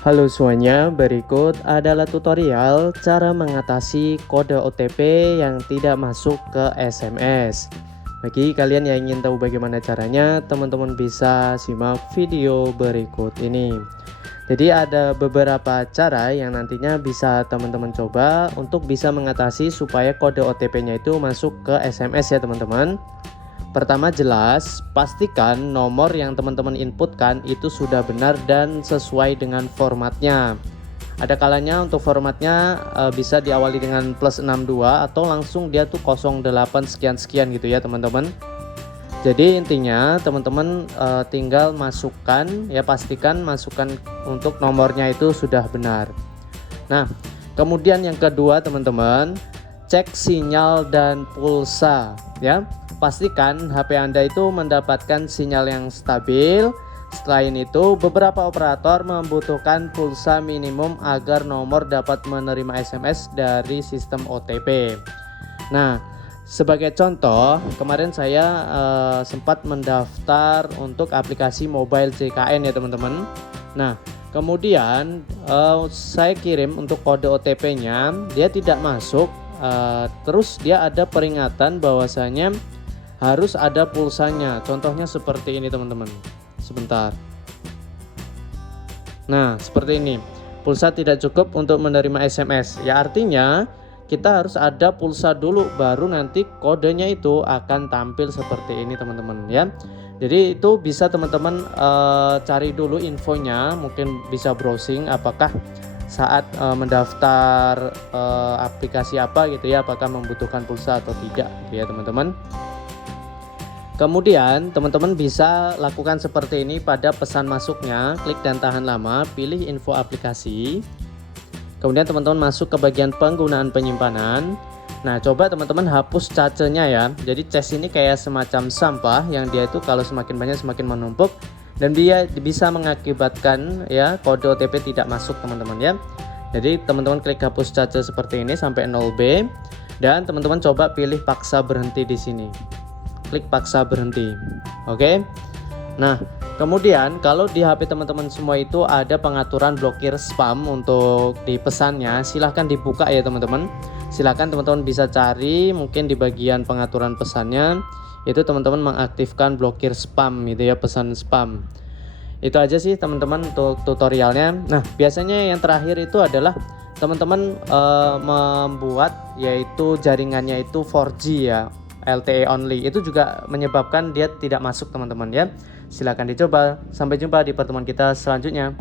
Halo semuanya, berikut adalah tutorial cara mengatasi kode OTP yang tidak masuk ke SMS. Bagi kalian yang ingin tahu bagaimana caranya, teman-teman bisa simak video berikut ini. Jadi ada beberapa cara yang nantinya bisa teman-teman coba untuk bisa mengatasi supaya kode OTP-nya itu masuk ke SMS ya teman-teman. Pertama, jelas pastikan nomor yang teman-teman inputkan itu sudah benar dan sesuai dengan formatnya. Ada kalanya untuk formatnya bisa diawali dengan +62 atau langsung dia tuh 08 sekian-sekian gitu ya teman-teman. Jadi intinya teman-teman tinggal masukkan ya, pastikan masukkan untuk nomornya itu sudah benar. Nah, kemudian yang kedua teman-teman, cek sinyal dan pulsa ya. Pastikan HP Anda itu mendapatkan sinyal yang stabil. Selain itu, beberapa operator membutuhkan pulsa minimum agar nomor dapat menerima SMS dari sistem OTP. Nah, sebagai contoh, kemarin saya sempat mendaftar untuk aplikasi mobile JKN ya teman-teman. Nah, kemudian saya kirim untuk kode OTP-nya, dia tidak masuk. Terus dia ada peringatan bahwasanya harus ada pulsanya. Contohnya seperti ini teman-teman. Sebentar. Nah, seperti ini. Pulsa tidak cukup untuk menerima SMS. Ya artinya kita harus ada pulsa dulu, baru nanti kodenya itu akan tampil seperti ini teman-teman ya. Jadi itu bisa teman-teman cari dulu infonya, mungkin bisa browsing apakah saat mendaftar aplikasi apa gitu ya, apakah membutuhkan pulsa atau tidak gitu ya teman-teman. Kemudian teman-teman bisa lakukan seperti ini pada pesan masuknya, klik dan tahan lama, pilih info aplikasi. Kemudian teman-teman masuk ke bagian penggunaan penyimpanan. Nah, coba teman-teman hapus cacenya ya. Jadi cache ini kayak semacam sampah yang dia itu kalau semakin banyak semakin menumpuk dan dia bisa mengakibatkan ya kode OTP tidak masuk teman-teman ya. Jadi teman-teman klik hapus cache seperti ini sampai 0B dan teman-teman coba pilih paksa berhenti di sini. Klik paksa berhenti. Oke. Nah, kemudian kalau di HP teman-teman semua itu ada pengaturan blokir spam untuk di pesannya, silahkan dibuka ya teman-teman. Silahkan teman-teman bisa cari mungkin di bagian pengaturan pesannya, itu teman-teman mengaktifkan blokir spam gitu ya, pesan spam. Itu aja sih teman-teman untuk tutorialnya. Nah, biasanya yang terakhir itu adalah teman-teman membuat yaitu jaringannya itu 4G ya, LTE only. Itu juga menyebabkan dia tidak masuk teman-teman ya. Silakan dicoba. Sampai jumpa di pertemuan kita selanjutnya.